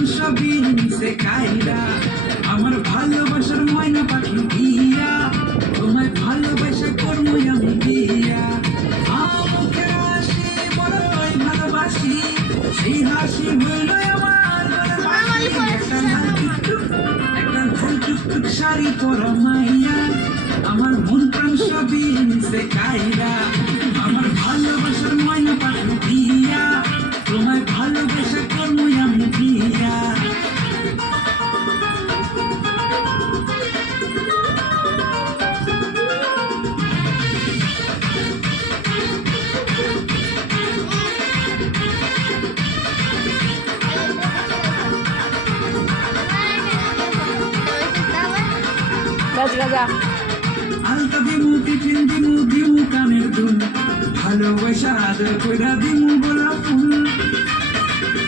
প্রাণ সবই নিছে কাইরা আমার ভালোবাসার ময়না পাখি দিয়া তোমায় ভালোবাসা করবো আমি দিয়া আমাকে হাসি বড়ই ভালোবাসি সেই হাসি হইল আমার একটা ঝুল টুকটুক শাড়ি পরা মাইয়া আমার মন প্রাণ সবই নিছে কাইরা আমার ভালোবাসার ময়না পাখি দিয়া তোমায় ভালোবাসা করবো আমি দিয়া গাজা আলতা দিমু টিফিন দিমু দিমু কানের দুল ভালোবাসার আদর কইরা দিমু গোলাপ ফুল